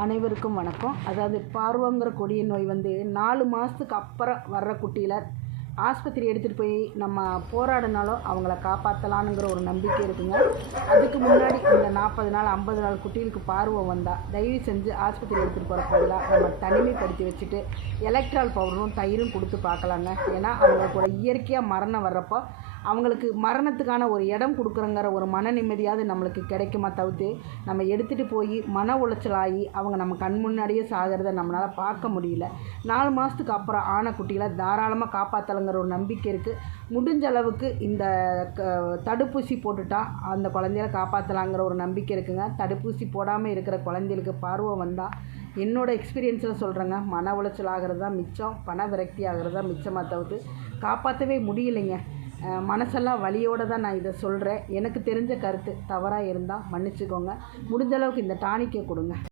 அனைவருக்கும் வணக்கம். அதாவது பார்வங்கிற கொடிய நோய் வந்து நாலு மாதத்துக்கு அப்புறம் வர்ற குட்டியில் ஆஸ்பத்திரி எடுத்துகிட்டு போய் நம்ம போராடினாலும் அவங்கள காப்பாற்றலானுங்கிற ஒரு நம்பிக்கை இருக்குங்க. அதுக்கு முன்னாடி இந்த நாற்பது நாள் ஐம்பது நாள் குட்டிகளுக்கு பார்வை வந்தால் தயவு செஞ்சு ஆஸ்பத்திரி எடுத்துகிட்டு போகிற பதிலாக நம்ம தனிமைப்படுத்தி வச்சுட்டு எலக்ட்ரால் பவுடரும் தயிரும் கொடுத்து பார்க்கலாங்க. ஏன்னா அவங்களோட இயற்கையாக மரணம் வர்றப்போ அவங்களுக்கு மரணத்துக்கான ஒரு இடம் கொடுக்குறங்கிற ஒரு மன நிம்மதியாவது நம்மளுக்கு கிடைக்குமா தவிர்த்து நம்ம எடுத்துகிட்டு போய் மன உளைச்சல் ஆகி அவங்க நம்ம கண் முன்னாடியே சாகிறத நம்மளால் பார்க்க முடியல. நாலு மாதத்துக்கு அப்புறம் ஆன குட்டிகளை தாராளமாக காப்பாற்றலைங்கிற ஒரு நம்பிக்கை இருக்குது முடிஞ்ச அளவுக்கு இந்த க தடுப்பூசி போட்டுட்டா அந்த குழந்தைகளை காப்பாற்றலாங்கிற ஒரு நம்பிக்கை இருக்குங்க. தடுப்பூசி போடாமல் இருக்கிற குழந்தைகளுக்கு பார்வை வந்தால் என்னோடய எக்ஸ்பீரியன்ஸில் சொல்கிறேங்க மன உளைச்சல் ஆகிறது தான் மிச்சம் பண விரக்தி ஆகிறது தான் மிச்சமாக தவிர்த்து காப்பாற்றவே முடியலைங்க. மனசெல்லாம் வலியோடு தான் நான் இதை சொல்கிறேன் எனக்கு தெரிஞ்ச கருத்து தவறாக இருந்தால் மன்னிச்சுக்கோங்க. முடிஞ்சளவுக்கு இந்த டானிக்கை கொடுங்க.